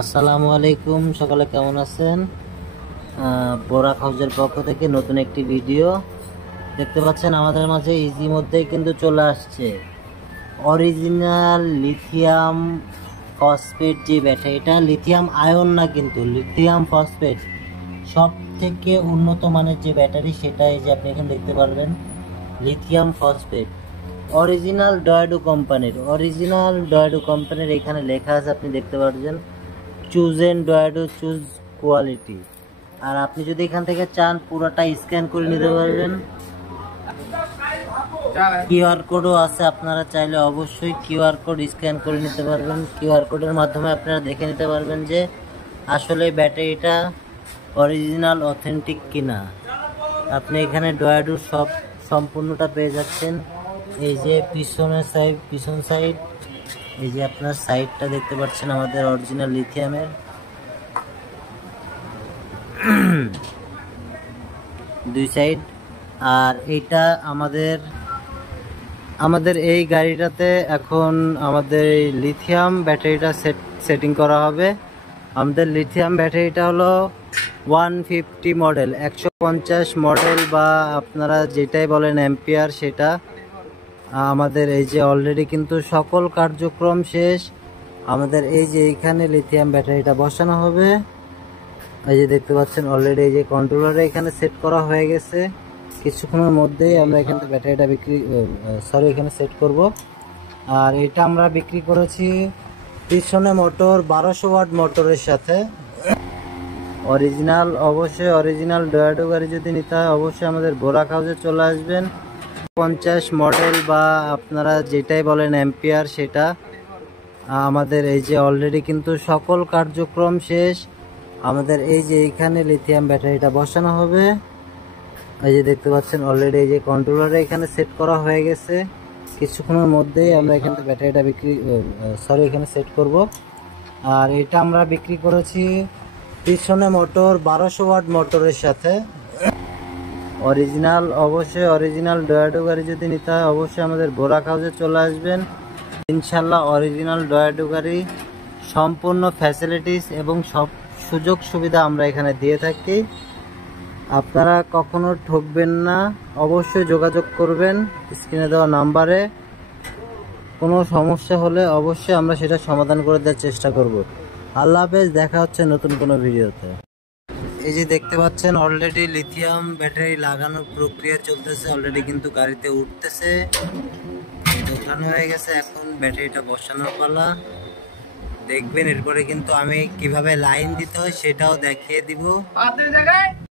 আসসালামু আলাইকুম, সকলে কেমন আছেন? বোরাক হাউজের পক্ষ থেকে নতুন একটি ভিডিও দেখতে পাচ্ছেন। আমাদের মাঝে ইতিমধ্যেই কিন্তু চলে আসছে অরিজিনাল লিথিয়াম ফসফেট যে ব্যাটারি। এটা লিথিয়াম আয়ন না, কিন্তু লিথিয়াম ফসফেট সব থেকে উন্নত মানের যে ব্যাটারি, সেটা এই যে আপনি এখানে দেখতে পারবেন লিথিয়াম ফসফেট অরিজিনাল ডয়েডো কোম্পানির এখানে লেখা আছে, আপনি দেখতে পাচ্ছেন চুজ এন্ড ডয়েডো, চুজ কোয়ালিটি। আর আপনি যদি এখান থেকে চান পুরোটা স্ক্যান করে নিতে পারবেন। কিউআর কোডও আছে, আপনারা চাইলে অবশ্যই কিউআর কোড স্ক্যান করে নিতে পারবেন। কিউআর কোডের মাধ্যমে আপনারা দেখে নিতে পারবেন যে আসলে ব্যাটারিটা অরিজিনাল অথেন্টিক কিনা। আপনি এখানে ডয়েডোর সব সম্পূর্ণটা পেয়ে যাচ্ছেন। এই যে পিছন সাইড, এই যে আপনার সাইডটা দেখতে পাচ্ছেন আমাদের অরিজিনাল লিথিয়ামের দুই সাইড। আর এইটা আমাদের এই গাড়িটাতে এখন আমাদের এই লিথিয়াম ব্যাটারিটা সেটিং করা হবে। আমাদের লিথিয়াম ব্যাটারিটা হলো 150 মডেল, 150 মডেল, বা আপনারা যেটাই বলেন অ্যাম্পিয়ার, সেটা আমাদের এই যে অলরেডি কিন্তু সকল কার্যক্রম শেষ। আমাদের এই যে এইখানে লিথিয়াম ব্যাটারিটা বসানো হবে। এই যে দেখতে পাচ্ছেন অলরেডি এই যে কন্ট্রোলারে এখানে সেট করা হয়ে গেছে। কিছুক্ষণের মধ্যেই আমরা এখান থেকে ব্যাটারিটা এখানে সেট করব। আর এটা আমরা বিক্রি করেছি পিছনে মোটর 1200 ওয়াট মোটরের সাথে। অবশ্যই অরিজিনাল ডয়েডো গাড়ি যদি নিতে হয় অবশ্যই আমাদের বোরাক হাউসে চলে আসবেন। 50 মডেল বা আপনারা যেটাই বলেন অ্যাম্পিয়ার, সেটা আমাদের এই যে অলরেডি কিন্তু সকল কার্যক্রম শেষ। আমাদের এই যে এইখানে লিথিয়াম ব্যাটারিটা বসানো হবে। এই যে দেখতে পাচ্ছেন অলরেডি এই যে কন্ট্রোলারে এখানে সেট করা হয়ে গেছে। কিছুক্ষণের মধ্যেই আমরা এখান থেকে ব্যাটারিটা এখানে সেট করব। আর এটা আমরা বিক্রি করেছি পিছনে মোটর 1200 ওয়াট মোটরের সাথে। অবশ্যই অরিজিনাল ডয়েডো গাড়ি যদি নিতে হয় অবশ্যই আমাদের বোরাক হাউসে চলে আসবেন। ইনশাল্লাহ অরিজিনাল ডয়েডো গাড়ি সম্পূর্ণ ফ্যাসিলিটিস এবং সব সুযোগ সুবিধা আমরা এখানে দিয়ে থাকি। আপনারা কখনো ঠকবেন না, অবশ্যই যোগাযোগ করবেন স্ক্রিনে দেওয়া নাম্বারে। কোনো সমস্যা হলে অবশ্যই আমরা সেটা সমাধান করে দেওয়ার চেষ্টা করব। আল্লাহ হাফেজ, দেখা হচ্ছে নতুন কোনো ভিডিওতে। এই যে দেখতে পাচ্ছেন অলরেডি লিথিয়াম ব্যাটারি লাগানোর প্রক্রিয়া চলতেছে। অলরেডি কিন্তু গাড়িতে উঠতেছে, দোকানো হয়ে গেছে। এখন ব্যাটারিটা বসানোর পালা। দেখবেন এরপরে কিন্তু আমি কিভাবে লাইন দিতে হয় সেটাও দেখিয়ে দিব।